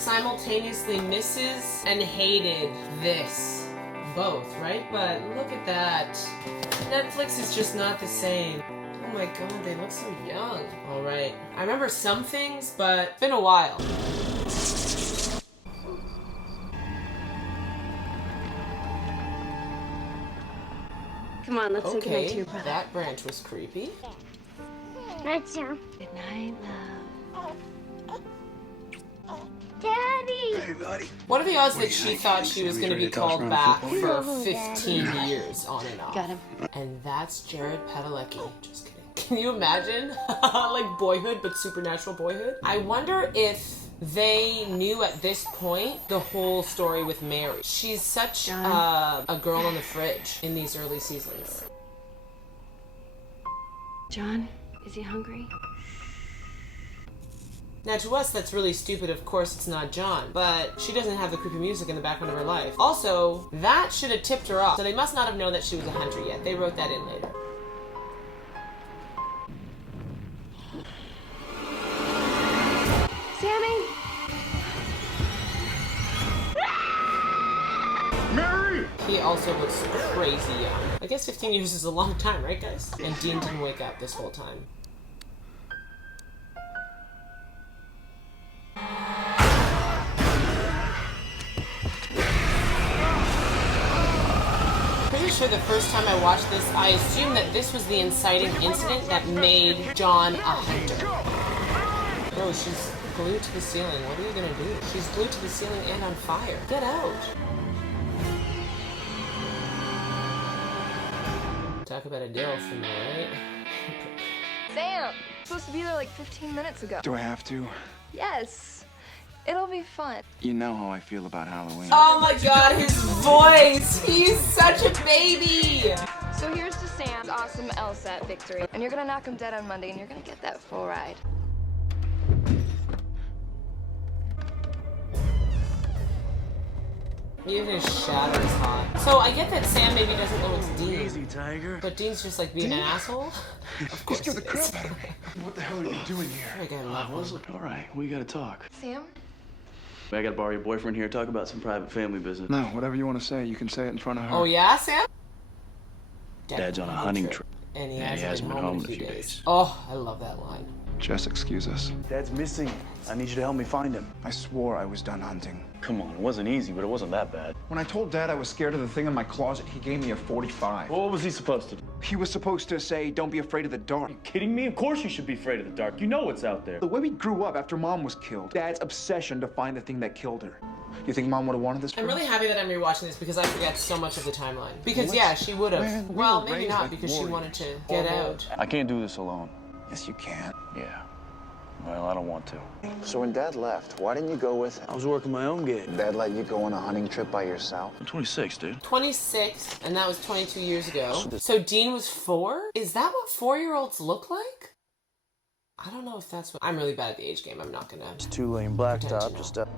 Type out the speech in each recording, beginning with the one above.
simultaneously misses and hated this. Both, right? But look at that. Netflix is just not the same. Oh my god, they look so young. Alright. I remember some things, but it's been a while. Come on, let's say goodnight to your brother. That branch was creepy. Night, Sam. Good night, love. Daddy! Hey, buddy. What are the odds that she thought she was going to be called back for 15 years on and off? Got him. And that's Jared Padalecki. Just kidding. Can you imagine? Like Boyhood, but Supernatural Boyhood? I wonder if they knew at this point the whole story with Mary. She's such a girl on the fridge in these early seasons. John, is he hungry? Now to us that's really stupid, of course it's not John, but she doesn't have the creepy music in the background of her life. Also, that should have tipped her off, so they must not have known that she was a hunter yet. They wrote that in later. Sammy! Mary! He also looks crazy young. I guess 15 years is a long time, right guys? And Dean didn't wake up this whole time. Pretty sure the first time I watched this, I assumed that this was the inciting incident that made John a hunter. Bro, she's glued to the ceiling. What are you gonna do? She's glued to the ceiling and on fire. Get out. Talk about a deal for me, right? Sam! Supposed to be there like 15 minutes ago. Do I have to? Yes. It'll be fun. You know how I feel about Halloween. Oh my god, his voice! He's such a baby! So here's to Sam's awesome LSAT victory. And you're gonna knock him dead on Monday and you're gonna get that full ride. Even his shadow is hot. So I get that Sam maybe doesn't know it's Dean. Easy, Tiger. But Dean's just like being an asshole? Of course You scared the he is. crap out of me. What the hell are you doing here? I gotta love him. All right, we gotta talk. Sam? I gotta borrow your boyfriend here, talk about some private family business. No, whatever you want to say, you can say it in front of her. Oh yeah, Sam? Dad's on a hunting trip. And he And he hasn't been home in a few days. days. Oh, I love that line. Just excuse us. Dad's missing. I need you to help me find him. I swore I was done hunting. Come on, it wasn't easy, but it wasn't that bad. When I told Dad I was scared of the thing in my closet, he gave me a 45. Well, what was he supposed to do? He was supposed to say, don't be afraid of the dark. Kidding me? Of course you should be afraid of the dark. You know what's out there. The way we grew up after Mom was killed, Dad's obsession to find the thing that killed her. You think Mom would have wanted this for I'm really us? happy that I'm rewatching this because I forget so much of the timeline. Because yeah, she would have. Man, we Well, were maybe raised not like because she warriors. wanted to get out. I can't do this alone. Yes, you can. Yeah. Well, I don't want to. So when Dad left, why didn't you go with him? I was working my own gig. Dad let you go on a hunting trip by yourself? I'm 26, dude. 26, and that was 22 years ago. So Dean was 4? Is that what 4-year-olds look like? I don't know if that's what... I'm really bad at the age game. I'm not gonna... It's 2-lane blacktop, just up.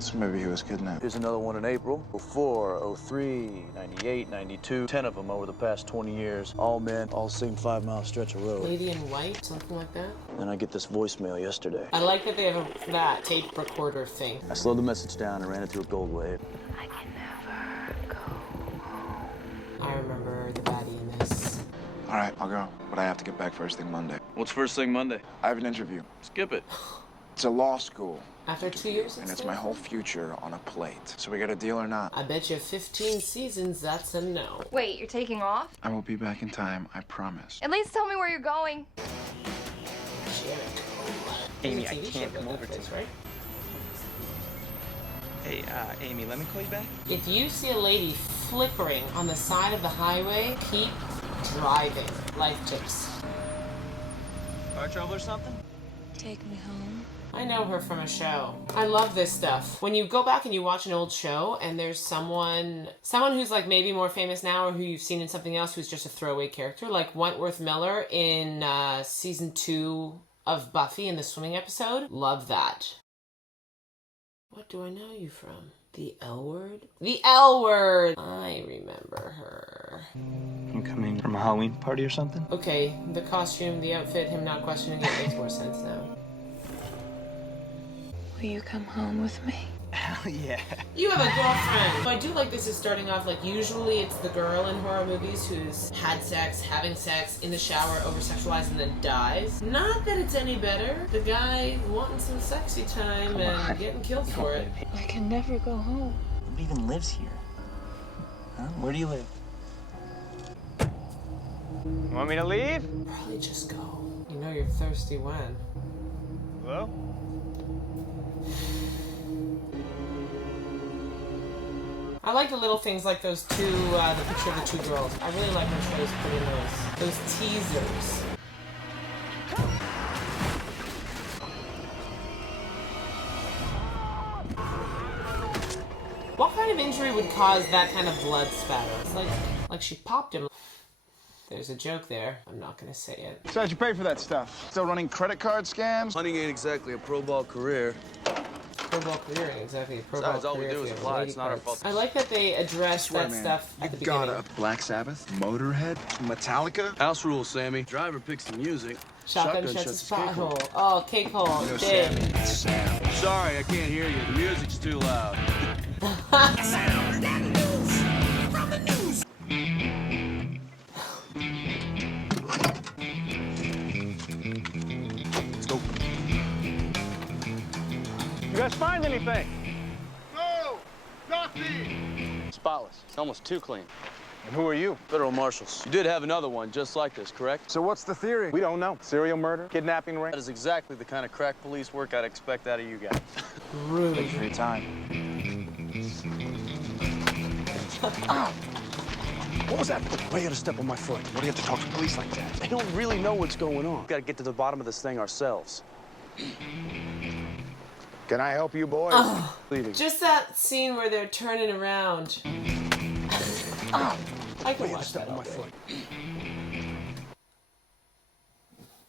So maybe he was kidnapped. There's another one in April. 04, 03, 98, 92. 10 of them over the past 20 years. All men, all same 5-mile stretch of road. Lady in White, something like that. Then I get this voicemail yesterday. I like that they have that tape recorder thing. I slowed the message down and ran it through a gold wave. I can never go home. I remember the baddie in this. All right, I'll go. But I have to get back first thing Monday. What's first thing Monday? I have an interview. Skip it. It's a law school. After 2 years And it's my whole future on a plate. So we got a deal or not? I bet you 15 seasons, that's a no. Wait, you're taking off? I will be back in time, I promise. At least tell me where you're going. Amy, I can't come over this, tonight. right? Hey, Amy, let me call you back. If you see a lady flickering on the side of the highway, keep driving. Life tips. Car trouble or something? Take me home. I know her from a show. I love this stuff. When you go back and you watch an old show and there's someone who's like maybe more famous now or who you've seen in something else who's just a throwaway character, like Wentworth Miller in season 2 of Buffy in the swimming episode. Love that. What do I know you from? The L Word? The L Word! I remember her. I'm coming from a Halloween party or something? Okay, the costume, the outfit, him not questioning it makes more sense now. Will you come home with me? Hell yeah. You have a girlfriend. I do like this is starting off like usually it's the girl in horror movies who's had sex, having sex in the shower, over-sexualized, and then dies. Not that it's any better. The guy wanting some sexy time and getting killed for it. I can never go home. Who even lives here? Huh? Where do you live? Want me to leave? Probably just go. You know you're thirsty when. Hello? I like the little things like those two, the picture of the two girls. I really like when shows put in those teasers. What kind of injury would cause that kind of blood spatter? It's like she popped him. There's a joke there. I'm not gonna say it. So how'd you pay for that stuff? Still running credit card scams? Hunting ain't exactly a pro ball career. Pro ball career ain't exactly a pro Besides, ball all we career. do if is you have apply. lady It's not our parts. fault. I like that they address that man, stuff at the beginning. Black Sabbath, Motorhead, Metallica. House rules, Sammy. Driver picks the music. Shotgun shuts his pothole. Oh, cake hole. No, Dig. Sammy, it's Sam. Sorry, I can't hear you. The music's too loud. Let's go. You guys find anything? No! Nothing! Spotless. Almost too clean. And who are you? Federal marshals. You did have another one just like this, correct? So what's the theory? We don't know. Serial murder? Kidnapping ring? That is exactly the kind of crack police work I'd expect out of you guys. Rude. Thanks for your time. What was that? Why you gotta step on my foot? What do you have to talk to police like that? They don't really know what's going on. We gotta get to the bottom of this thing ourselves. Can I help you, boys? Leaving. Just that scene where they're turning around. I Why can you gotta watch step that on all my day. foot?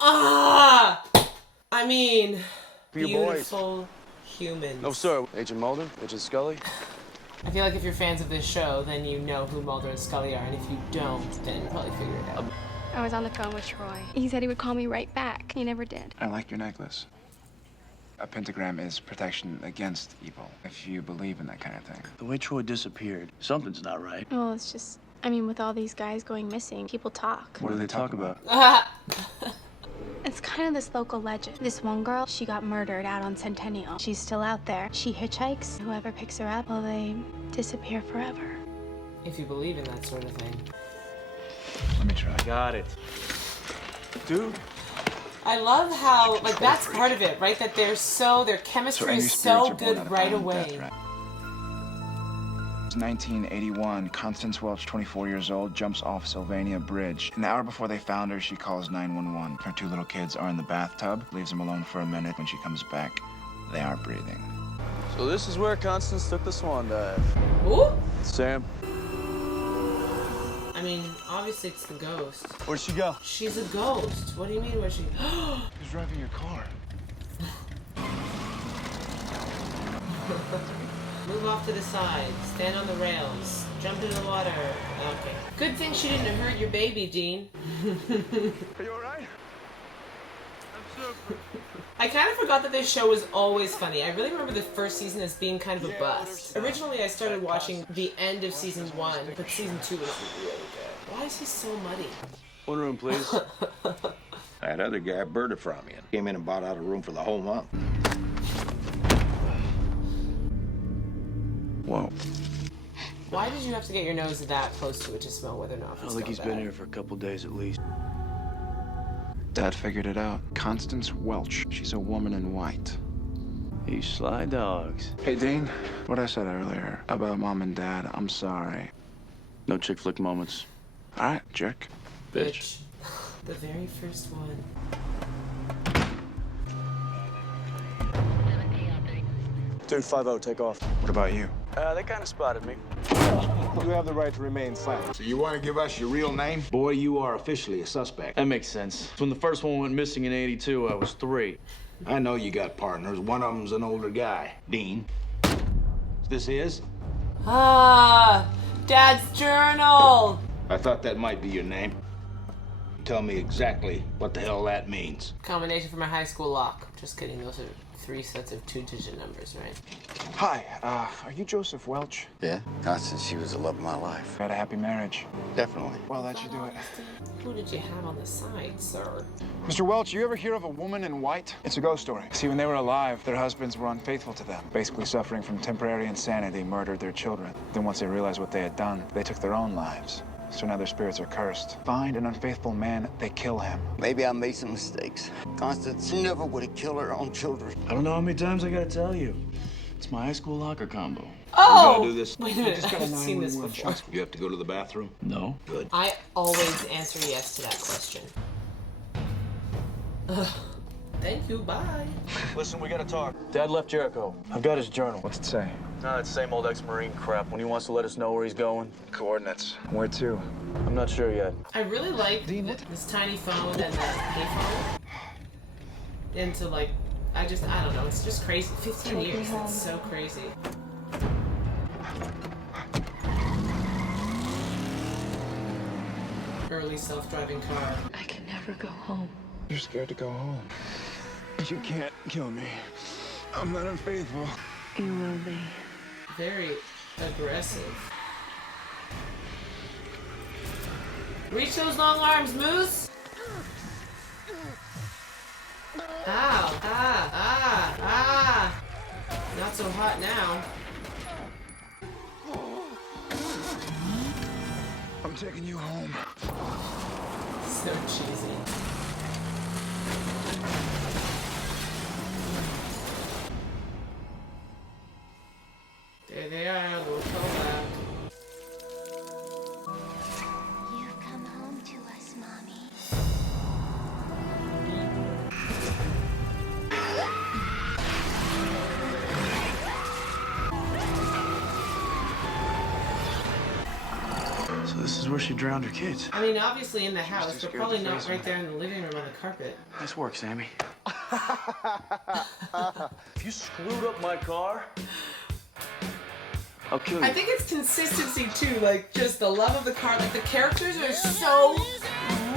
Ah! I mean, You boys. beautiful humans. No, sir. Agent Mulder, Agent Scully. I feel like if you're fans of this show, then you know who Mulder and Scully are, and if you don't, then probably figure it out. I was on the phone with Troy. He said he would call me right back. He never did. I like your necklace. A pentagram is protection against evil, if you believe in that kind of thing. The way Troy disappeared, something's not right. Well, it's just, I mean, with all these guys going missing, people talk. What do they talk about? It's kind of this local legend. This one girl, she got murdered out on Centennial. She's still out there. She hitchhikes. Whoever picks her up, well, they disappear forever. If you believe in that sort of thing. Let me try. Got it. Dude. I love how, like, that's part of it, right? That their chemistry is so good right away. 1981, Constance Welch, 24 years old, jumps off Sylvania Bridge. An hour before they found her, she calls 911. Her two little kids are in the bathtub, leaves them alone for a minute. When she comes back, they aren't breathing. So this is where Constance took the swan dive. Ooh! Sam, I mean, obviously it's the ghost. where'd she go? She's a ghost. What do you mean, where's she? Who's driving your car? Move off to the side. Stand on the rails. Jump into the water. Okay. Good thing she didn't hurt your baby, Dean. Are you all right? I kind of forgot that this show was always funny. I really remember the first season as being kind of a bust. Originally, I started watching the end of season 1, but season 2 was really good. Why is he so muddy? One room, please. That other guy birded from you. Came in and bought out a room for the whole month. Whoa. Why did you have to get your nose that close to it to smell whether or not I don't think he's been here for a couple days at least. Dad figured it out. Constance Welch. She's a woman in white. You sly dogs. Hey, Dean. What I said earlier about Mom and Dad, I'm sorry. No chick flick moments. All right, jerk. Bitch. The very first one. 250, take off. What about you? They kind of spotted me. You have the right to remain silent. So you want to give us your real name? Boy, you are officially a suspect. That makes sense. When the first one went missing in '82, I was 3. I know you got partners. One of them's an older guy. Dean. This is? Ah, Dad's journal. I thought that might be your name. Tell me exactly what the hell that means. Combination from my high school lock. Just kidding. Those are 3 sets of 2-digit numbers, right? Hi, are you Joseph Welch? Yeah, Constance, she was the love of my life. Had a happy marriage. Definitely. Well, that should do it. Who did you have on the side, sir? Mr. Welch, you ever hear of a woman in white? It's a ghost story. See, when they were alive, their husbands were unfaithful to them, basically suffering from temporary insanity, murdered their children. Then once they realized what they had done, they took their own lives. So now their spirits are cursed. Find an unfaithful man, they kill him. Maybe I made some mistakes. Constance never would have killed her own children. I don't know how many times I gotta tell you. It's my high school locker combo. Oh! You gotta do this. Wait a minute, I've seen this before. You have to go to the bathroom? No. Good. I always answer yes to that question. Ugh. Thank you, bye. Listen, we gotta talk. Dad left Jericho. I've got his journal. What's it say? Nah, it's same old ex-Marine crap. When he wants to let us know where he's going. Coordinates. Where to? I'm not sure yet. I really like this tiny phone and the payphone. And to like, I don't know, it's just crazy. 15 years, it's so crazy. Early self-driving car. I can never go home. You're scared to go home. But you can't kill me. I'm not unfaithful. You will be. Very aggressive. Reach those long arms, Moose! Ow! Ah! Not so hot now. I'm taking you home. So cheesy. There they are, little callback. You've come home to us, Mommy. So this is where she drowned her kids. I mean, obviously in the house, but probably not right there in the living room on the carpet. Nice work, Sammy. If you screwed up my car, I'll kill you. I think it's consistency too, like just the love of the car. Like the characters are so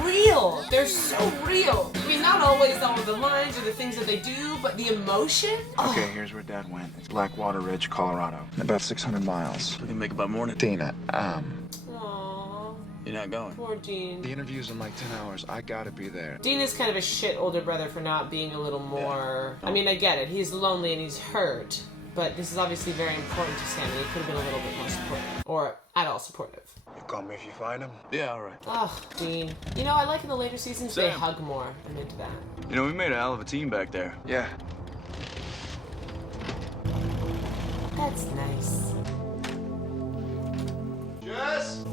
real. They're so real. I mean, not always all of the lines or the things that they do, but the emotion. Okay, here's where Dad went. It's Blackwater Ridge, Colorado. About 600 miles. We can make about morning. Dina, Aww, You're not going. poor Dean. the interview's in like 10 hours. I gotta be there. Dean is kind of a shit older brother for not being a little more. I mean, I get it. He's lonely and he's hurt, but this is obviously very important to Sammy. He could have been a little bit more supportive, or at all supportive. You call me if you find him? Yeah, all right. Ugh, Dean. You know, I like in the later seasons they Sam. hug more. I'm into that. You know, we made a hell of a team back there. Yeah. That's nice. Jess?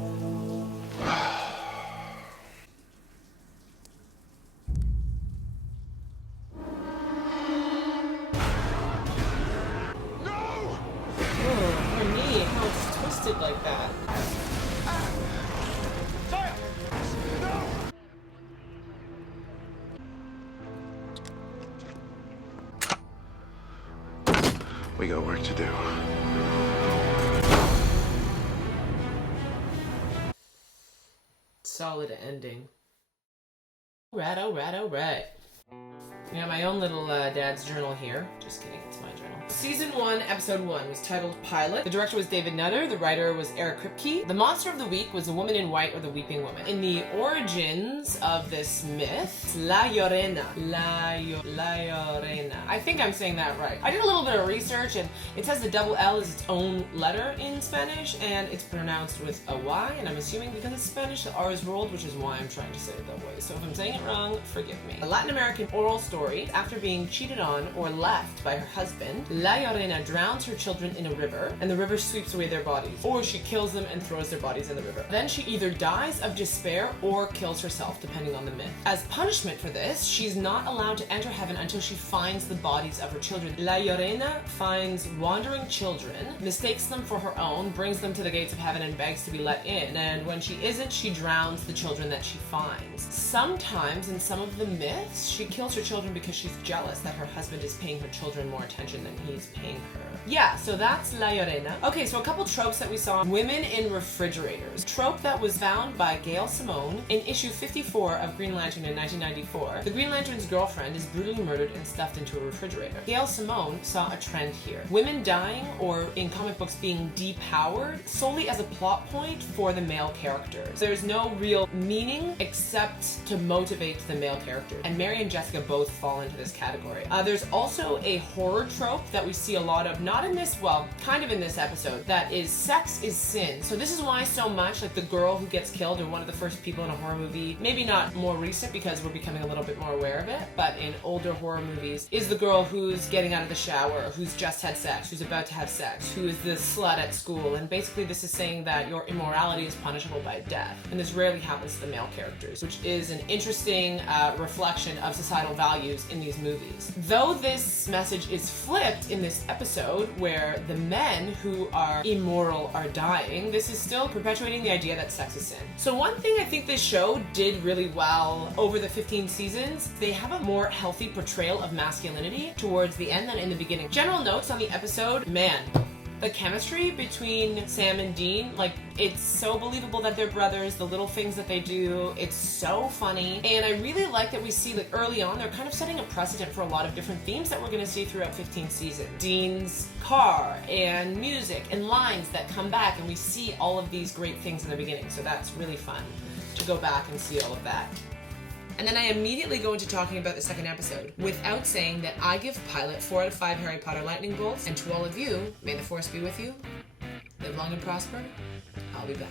Oh, poor knee. How it's twisted like that. We got work to do. Solid ending. Alright. I got my own little dad's journal here. Just kidding, it's my journal. Season 1, Episode 1 was titled Pilot. The director was David Nutter. The writer was Eric Kripke. The monster of the week was the woman in white or the weeping woman. In the origins of this myth, La Llorona. La Llorona. I think I'm saying that right. I did a little bit of research and it says the double L is its own letter in Spanish and it's pronounced with a Y, and I'm assuming because it's Spanish the R is rolled, which is why I'm trying to say it that way. So if I'm saying it wrong, forgive me. A Latin American oral story. After being cheated on or left by her husband, La Llorona drowns her children in a river, and the river sweeps away their bodies, or she kills them and throws their bodies in the river. Then she either dies of despair or kills herself, depending on the myth. As punishment for this, she's not allowed to enter heaven until she finds the bodies of her children. La Llorona finds wandering children, mistakes them for her own, brings them to the gates of heaven and begs to be let in, and when she isn't, she drowns the children that she finds. Sometimes, in some of the myths, she kills her children because she's jealous that her husband is paying her children more attention than he's who's paying her. Yeah, so that's La Llorona. Okay, so a couple tropes that we saw. Women in refrigerators. Trope that was found by Gail Simone in issue 54 of Green Lantern in 1994. The Green Lantern's girlfriend is brutally murdered and stuffed into a refrigerator. Gail Simone saw a trend here. Women dying, or in comic books being depowered, solely as a plot point for the male characters. There's no real meaning except to motivate the male character. And Mary and Jessica both fall into this category. There's also a horror trope that we see a lot of, not in this, well, kind of in this episode, that is sex is sin. So this is why so much, like the girl who gets killed, or one of the first people in a horror movie, maybe not more recent because we're becoming a little bit more aware of it, but in older horror movies, is the girl who's getting out of the shower, who's just had sex, who's about to have sex, who is the slut at school. And basically this is saying that your immorality is punishable by death. And this rarely happens to the male characters, which is an interesting reflection of societal values in these movies. Though this message is flipped in this episode, where the men who are immoral are dying, this is still perpetuating the idea that sex is sin. So one thing I think this show did really well over the 15 seasons, they have a more healthy portrayal of masculinity towards the end than in the beginning. General notes on the episode, man, the chemistry between Sam and Dean, like, it's so believable that they're brothers, the little things that they do, it's so funny. And I really like that we see, like, early on, they're kind of setting a precedent for a lot of different themes that we're gonna see throughout 15 seasons. Dean's car, and music, and lines that come back, and we see all of these great things in the beginning, so that's really fun to go back and see all of that. And then I immediately go into talking about the second episode, without saying that I give Pilot 4 out of 5 Harry Potter lightning bolts, and to all of you, may the Force be with you, live long and prosper, I'll be back.